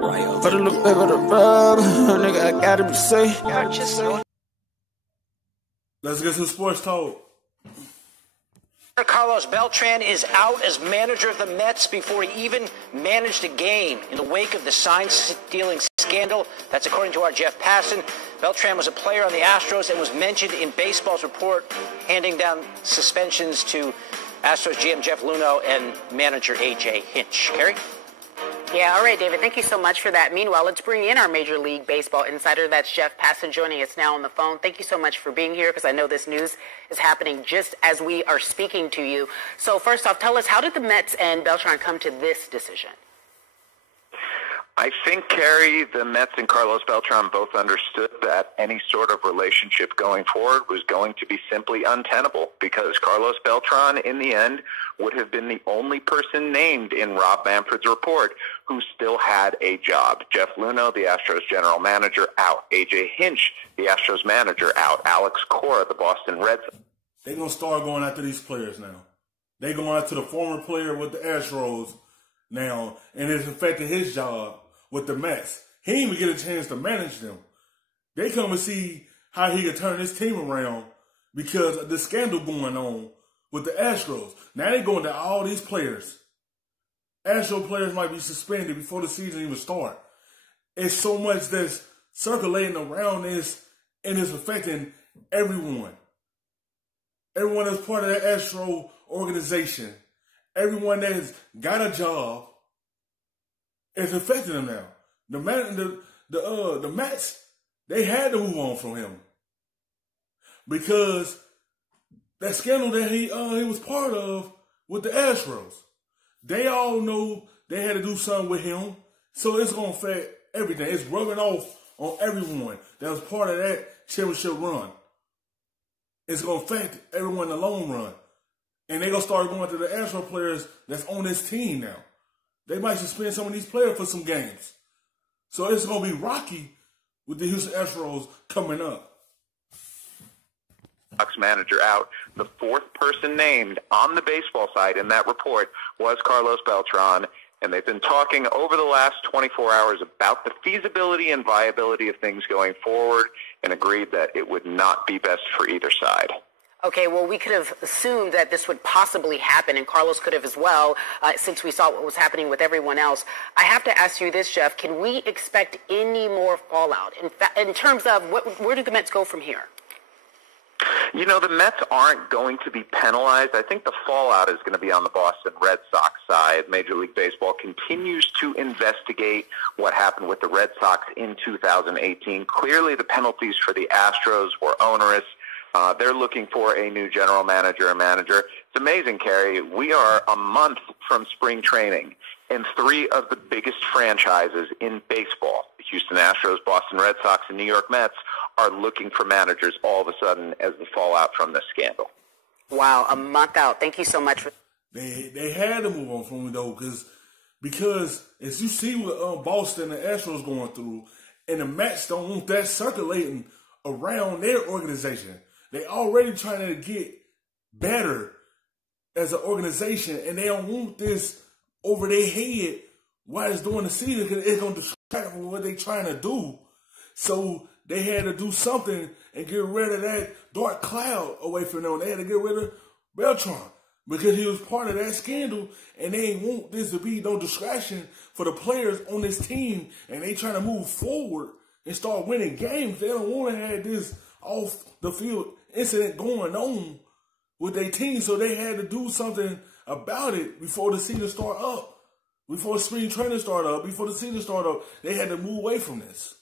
Better look back at the rub, nigga, I gotta be safe. Let's get some sports talk. Carlos Beltran is out as manager of the Mets before he even managed a game in the wake of the sign-stealing scandal. That's according to our Jeff Passan. Beltran was a player on the Astros and was mentioned in baseball's report, handing down suspensions to Astros GM Jeff Luhnow and manager A.J. Hinch. Kerry? Yeah, all right, David, thank you so much for that. Meanwhile, let's bring in our Major League Baseball insider. That's Jeff Passan joining us now on the phone. Thank you so much for being here because I know this news is happening just as we are speaking to you. So first off, tell us, how did the Mets and Beltran come to this decision? I think, Kerry, the Mets and Carlos Beltran both understood that any sort of relationship going forward was going to be simply untenable because Carlos Beltran, in the end, would have been the only person named in Rob Manfred's report who still had a job. Jeff Luhnow, the Astros general manager, out. A.J. Hinch, the Astros manager, out. Alex Cora, the Boston Red Sox. They're going to start going after these players now. They're going after the former player with the Astros now, and it's affecting his job with the Mets. He didn't even get a chance to manage them. They come and see how he could turn his team around because of the scandal going on with the Astros. Now they're going to all these players. Astro players might be suspended before the season even start. It's so much that's circulating around this, and it's affecting everyone. Everyone that's part of that Astro organization, everyone that's got a job, it's affecting them now. The Mets, they had to move on from him because that scandal that he was part of with the Astros. They all know they had to do something with him, so it's gonna affect everything. It's rubbing off on everyone that was part of that championship run. It's gonna affect everyone in the long run, and they're gonna start going to the Astro players that's on this team now. They might suspend some of these players for some games. So it's going to be rocky with the Houston Astros coming up. Sox manager out. The fourth person named on the baseball side in that report was Carlos Beltran, and they've been talking over the last 24 hours about the feasibility and viability of things going forward and agreed that it would not be best for either side. Okay, well, we could have assumed that this would possibly happen, and Carlos could have as well, since we saw what was happening with everyone else. I have to ask you this, Jeff. Can we expect any more fallout? In terms of where do the Mets go from here? You know, the Mets aren't going to be penalized. I think the fallout is going to be on the Boston Red Sox side. Major League Baseball continues to investigate what happened with the Red Sox in 2018. Clearly, the penalties for the Astros were onerous. They're looking for a new general manager or manager. It's amazing, Kerry. We are a month from spring training, and three of the biggest franchises in baseball, the Houston Astros, Boston Red Sox, and New York Mets, are looking for managers all of a sudden as the fallout from this scandal. Wow, a month out. Thank you so much. They had to move on from it, though, because as you see what Boston and the Astros going through, and the Mets don't want that circulating around their organization. They already trying to get better as an organization, and they don't want this over their head while it's during the season because it's going to distract from what they're trying to do. So they had to do something and get rid of that dark cloud away from them. They had to get rid of Beltran because he was part of that scandal, and they didn't want this to be no distraction for the players on this team, and they trying to move forward and start winning games. They don't want to have this off the field incident going on with their team, so they had to do something about it before the season start up, before spring training start up, before the season start up. They had to move away from this.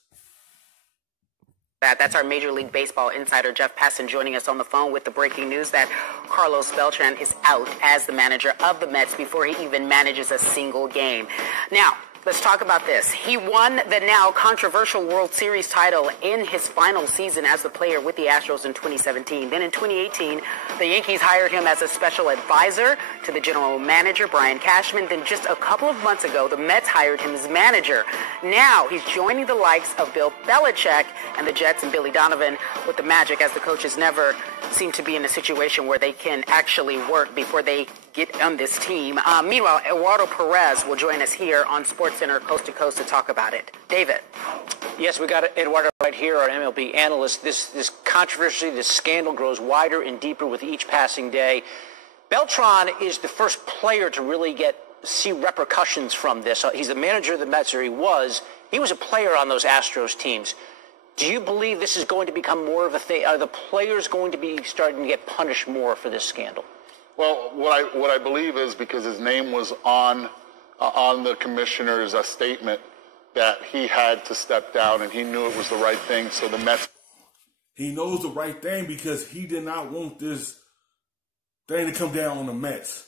That's our Major League Baseball insider, Jeff Passan, joining us on the phone with the breaking news that Carlos Beltran is out as the manager of the Mets before he even manages a single game. Now, let's talk about this. He won the now controversial World Series title in his final season as the player with the Astros in 2017. Then in 2018, the Yankees hired him as a special advisor to the general manager, Brian Cashman. Then just a couple of months ago, the Mets hired him as manager. Now he's joining the likes of Bill Belichick and the Jets and Billy Donovan with the Magic, as the coaches never seem to be in a situation where they can actually work before they get on this team. Meanwhile, Eduardo Perez will join us here on SportsCenter Coast to Coast to talk about it. David. Yes, we got Eduardo right here, our MLB analyst. This controversy, this scandal grows wider and deeper with each passing day. Beltran is the first player to really see repercussions from this. He's the manager of the Mets, or he was. He was a player on those Astros teams. Do you believe this is going to become more of a thing? Are the players going to be starting to get punished more for this scandal? Well, what I believe is because his name was on the commissioner's statement that he had to step down, and he knew it was the right thing. So the Mets. He knows the right thing because he did not want this thing to come down on the Mets.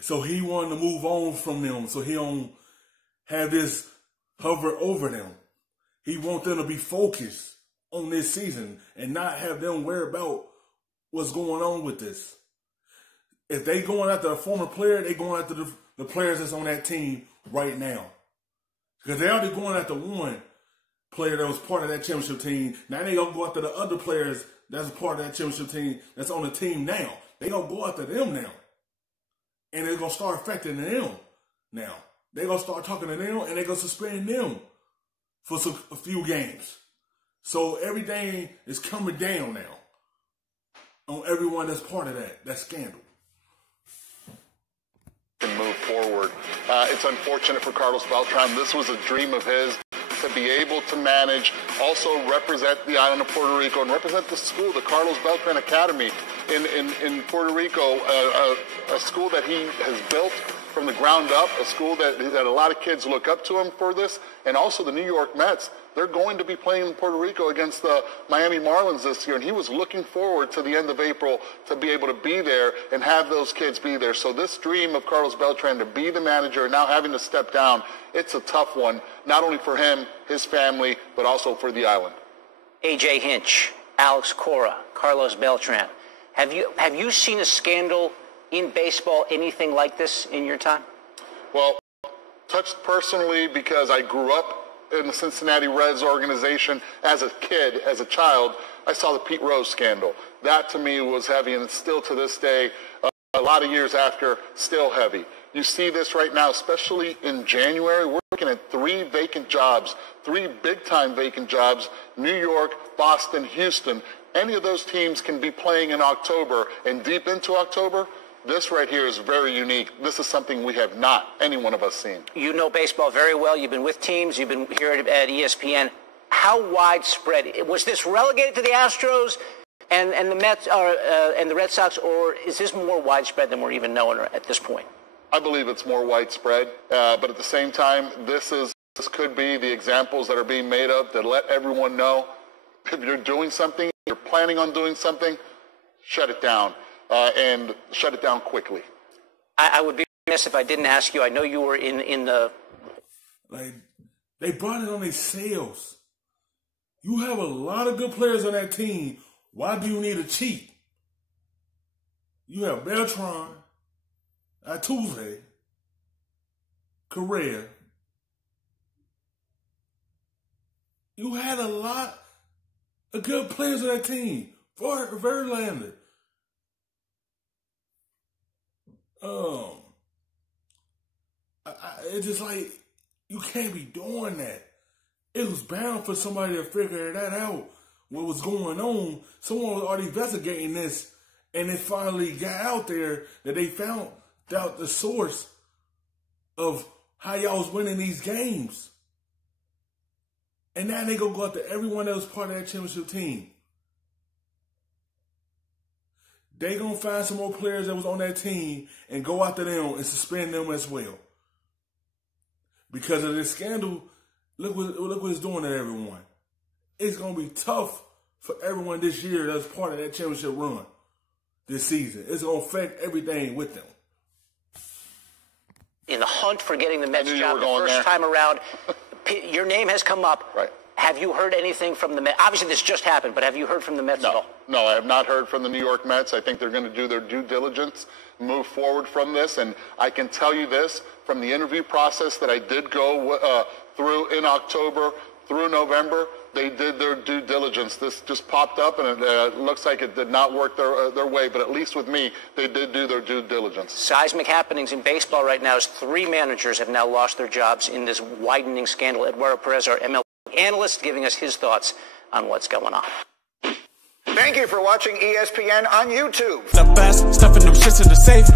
So he wanted to move on from them so he don't have this hover over them. He wants them to be focused on this season and not have them worry about what's going on with this. If they going after a former player, they going after the players that's on that team right now. Because they're already going after one player that was part of that championship team. Now they going to go after the other players that's a part of that championship team that's on the team now. They going to go after them now. And it's going to start affecting them now. They're going to start talking to them, and they're going to suspend them for a few games. So everything is coming down now on everyone that's part of that scandal. And move forward. It's unfortunate for Carlos Beltran. This was a dream of his to be able to manage, also represent the island of Puerto Rico and represent the school, the Carlos Beltran Academy in Puerto Rico, a school that he has built from the ground up, a school that a lot of kids look up to him for this, and also the New York Mets. They're going to be playing in Puerto Rico against the Miami Marlins this year, and he was looking forward to the end of April to be able to be there and have those kids be there. So this dream of Carlos Beltran to be the manager and now having to step down, it's a tough one, not only for him, his family, but also for the island. A.J. Hinch, Alex Cora, Carlos Beltran. Have you seen a scandal in baseball, anything like this in your time? Well, touched personally because I grew up in the Cincinnati Reds organization as a kid, as a child. I saw the Pete Rose scandal. That to me was heavy, and it's still to this day, a lot of years after, still heavy. You see this right now, especially in January. We're looking at 3 vacant jobs, 3 big-time vacant jobs, New York, Boston, Houston. Any of those teams can be playing in October, and deep into October, this right here is very unique. This is something we have not, any one of us, seen. You know baseball very well. You've been with teams. You've been here at ESPN. How widespread? Was this relegated to the Astros and the Mets and the Red Sox, or is this more widespread than we're even knowing at this point? I believe it's more widespread, but at the same time, this could be the examples that are being made of to let everyone know if you're doing something, you're planning on doing something, shut it down. And shut it down quickly. I would be remiss if I didn't ask you. I know you were in the... Like, they brought it on themselves. You have a lot of good players on that team. Why do you need a cheat? You have Beltran, Altuve, Correa. You had a lot of good players on that team. Verlander. It's just like, you can't be doing that. It was bound for somebody to figure that out, what was going on. Someone was already investigating this, and it finally got out there that they found out the source of how y'all was winning these games. And now they gonna go after everyone that was part of that championship team. They gonna find some more players that was on that team and go after them and suspend them as well. Because of this scandal, look what it's doing to everyone. It's gonna be tough for everyone this year that's part of that championship run this season. It's gonna affect everything with them. In the hunt for getting the Mets job the first time around, your name has come up. Right. Have you heard anything from the Mets? Obviously, this just happened, but have you heard from the Mets at all? No, I have not heard from the New York Mets. I think they're going to do their due diligence, move forward from this. And I can tell you this, from the interview process that I did go through in October through November, they did their due diligence. This just popped up, and it looks like it did not work their way, but at least with me, they did do their due diligence. Seismic happenings in baseball right now as 3 managers have now lost their jobs in this widening scandal. Eduardo Perez, our MLB analyst, giving us his thoughts on what's going on. Thank you for watching ESPN on YouTube. The best stuff in them shits in the safe.